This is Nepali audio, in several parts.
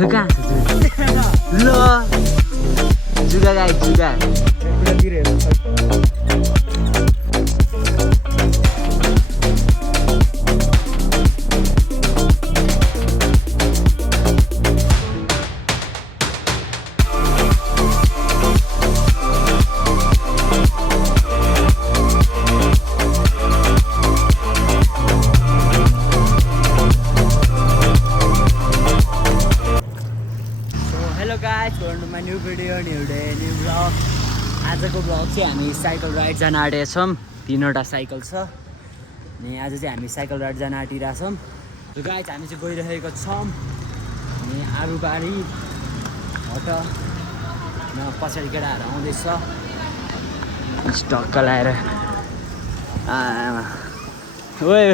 खोइ कहाँ छ ल जुगा गाई जुगा new video new day new blog आजको ब्लग चाहिँ हामी साइकल राइड जान आँटेका छौँ 3वटा साइकल छ अनि आज चाहिँ हामी साइकल राइड जान आँटिरहेछौँ र गाइज हामी चाहिँ गइरहेको छौँ अनि आरुबारी हट पछाडि केटाहरू आउँदैछ टक्क लाएर ओए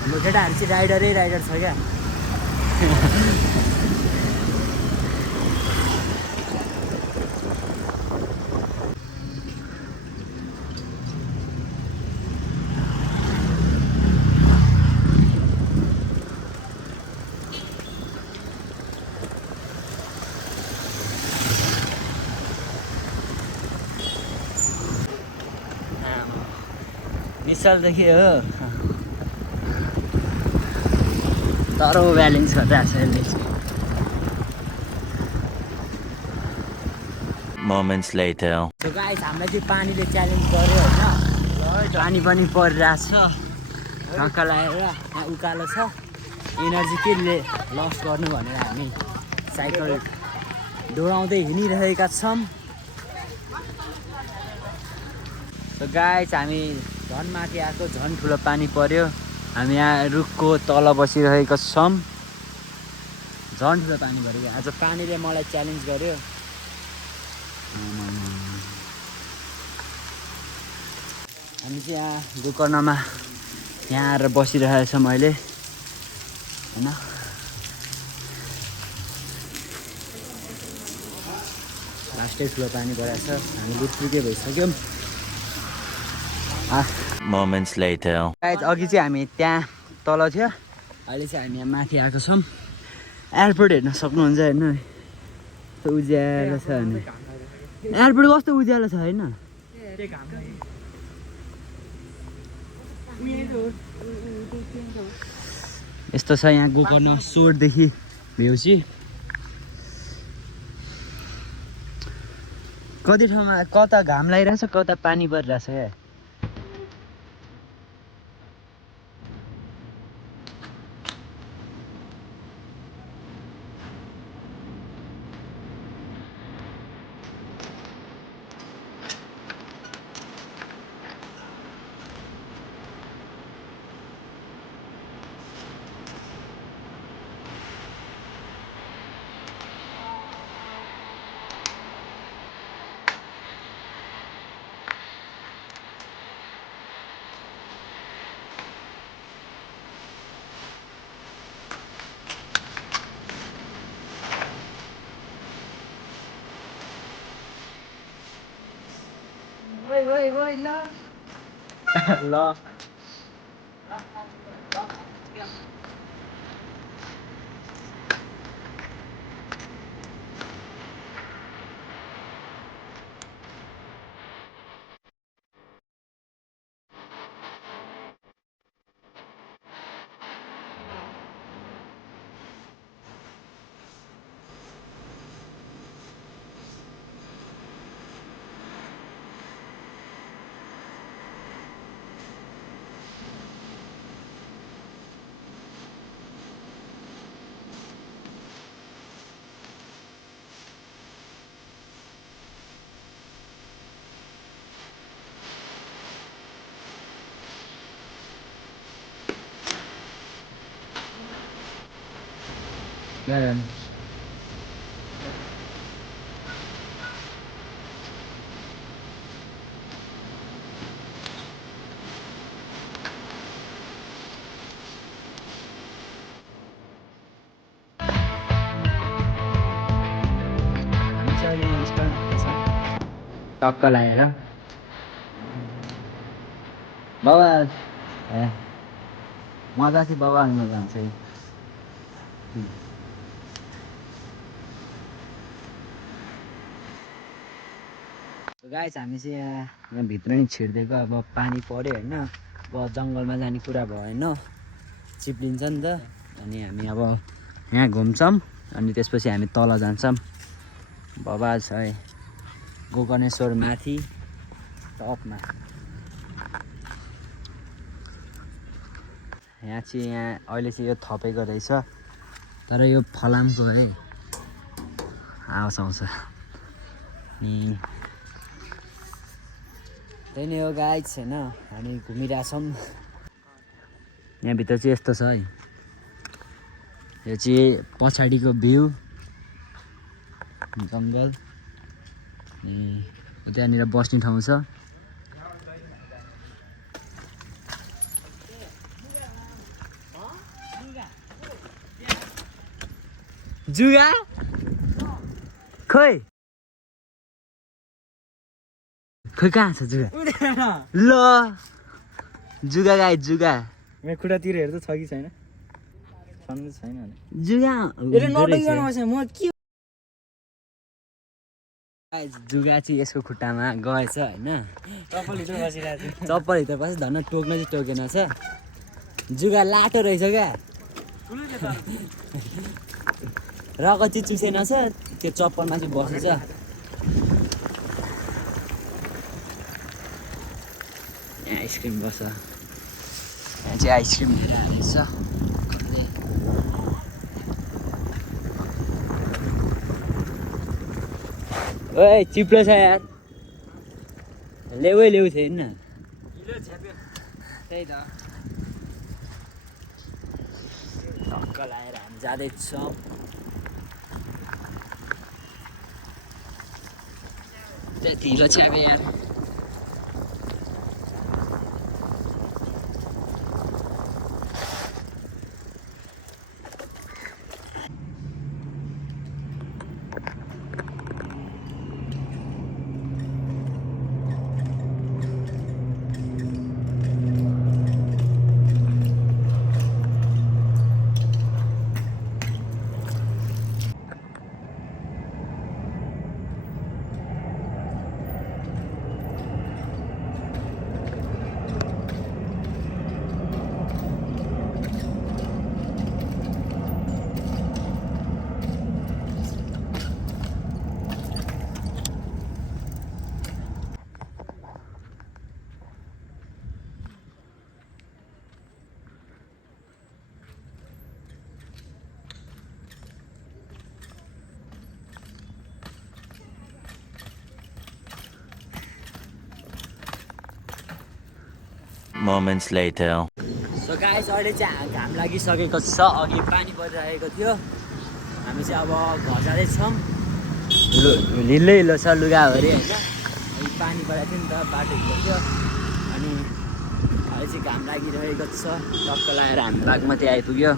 हाम्रो केटाहरू चाहिँ राइडर छ क्या निसालदेखि हो तर ब्यालेन्स गरिरहेको छ यसले Moments later. So guys, हामीलाई चाहिँ पानीले च्यालेन्ज गर्यो होइन पानी पनि परिरहेछ ढक्का लगाएर यहाँ उकालो छ एनर्जी के लस गर्नु भनेर हामी साइकल दौडाउँदै हिँडिरहेका छौँ So guys, हामी झन् माथि आएको झन् ठुलो पानी पर्यो हामी यहाँ रुखको तल बसिरहेका छौँ झन् ठुलो पानी पऱ्यो आज पानीले मलाई च्यालेन्ज गर्यो हामी चाहिँ यहाँ गोकर्णमा यहाँ आएर बसिरहेको छौँ अहिले होइन लास्टै ठुलो पानी परेको छ हामी लुटपुके भइसक्यौँ Moments later. अघि चाहिँ हामी त्यहाँ तल थियो अहिले चाहिँ हामी यहाँ माथि आएको छौँ एयरपोर्ट हेर्न सक्नुहुन्छ होइन उज्यालो छ भने एयरपोर्ट कस्तो उज्यालो छ होइन यस्तो छ यहाँ गोकर्ण सोरदेखि भ्यू कति ठाउँमा कता घाम लागिरहेछ कता पानी परिरहेछ क्या Ôi lo. Lo. Meron. टक्क लगाएर बाबा मजा चाहिँ बगानमा जान्छ गाइस हामी चाहिँ यहाँ भित्र नि छिर्दिएको अब पानी पऱ्यो होइन अब जङ्गलमा जाने कुरा भएन चिप्लिन्छ नि त अनि हामी अब यहाँ घुम्छौँ अनि त्यसपछि हामी तल जान्छौँ बबाल छ है गोकर्णेश्वर माथि टपमा यहाँ अहिले चाहिँ यो थपेको रहेछ तर यो फलामको है आवाज आउँछ अनि त्यही नै हो गाइस होइन हामी घुमिरहेछौँ यहाँभित्र चाहिँ यस्तो छ है यो चाहिँ पछाडिको भ्यू जङ्गल अनि त्यहाँनिर बस्ने ठाउँ छ जुगा खोइ खोइ कहाँ छ जुगा ल जुगा गाई जुगा मेरो खुट्टातिर हेर्दा छ कि छैन छनु छैन जुगा म के जुगा चाहिँ यसको खुट्टामा गएछ होइन चप्पल हिँड्नु बसिरहेको छु चप्पल हिँड्दा पछि धन्न टोक्न चाहिँ टोकेन छ जुगा लाटो रहेछ क्या रगत चाहिँ चुसेन छ त्यो चप्पलमा चाहिँ बसेछ यहाँ आइसक्रिम बस्छ यहाँ चाहिँ आइसक्रिम लिएर हालेछ ओए चिप्लो छ यार लेउ छैन न त्यही त टक्क लाएर हामी जाँदैछौँ ढिलो छ्यापे यार Moments later. सो गाइस अहिले चाहिँ घाम लागिसकेको छ अघि पानी परिरहेको थियो हामी चाहिँ अब घर जाँदैछौँ हिलो हिलो छ लुगाहरू होइन अघि पानी परेको थियो नि त बाटो हिलो थियो अनि अहिले चाहिँ घाम लागिरहेको छ टक्क लगाएर हामी बागमती आइपुग्यो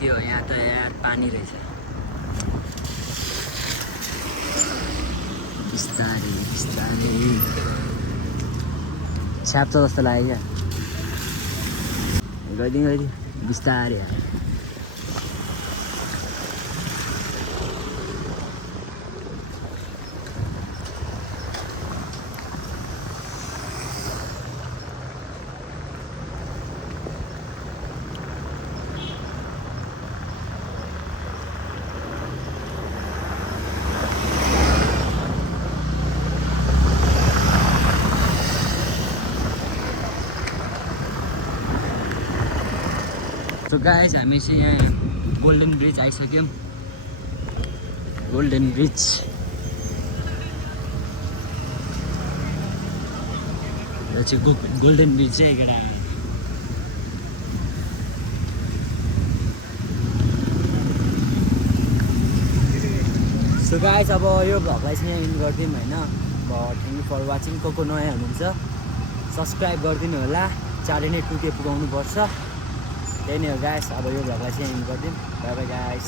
के हो यहाँ त यार पानी रहेछ बिस्तारै बिस्तारै छ्याप्छ जस्तो लाग्यो क्या गइदिउँ बिस्तारै यार सो गाइस हामी चाहिँ यहाँ गोल्डन ब्रिज आइसक्यौँ गोल्डन ब्रिज यो चाहिँ गोल्डन ब्रिज चाहिँ केटा सो गाइस अब यो भ्लगलाई चाहिँ यहाँ इन्ड गरिदिउँ होइन। अब थ्याङ्क यू फर वाचिङ। को नयाँ हुनुहुन्छ सब्सक्राइब गरिदिनु होला, चाँडै नै 2K पुगाउनुपर्छ। त्यही नै हो गाइस, अब यो भ्लगलाई चाहिँ इन्ड गरिदिउँ। By by guys.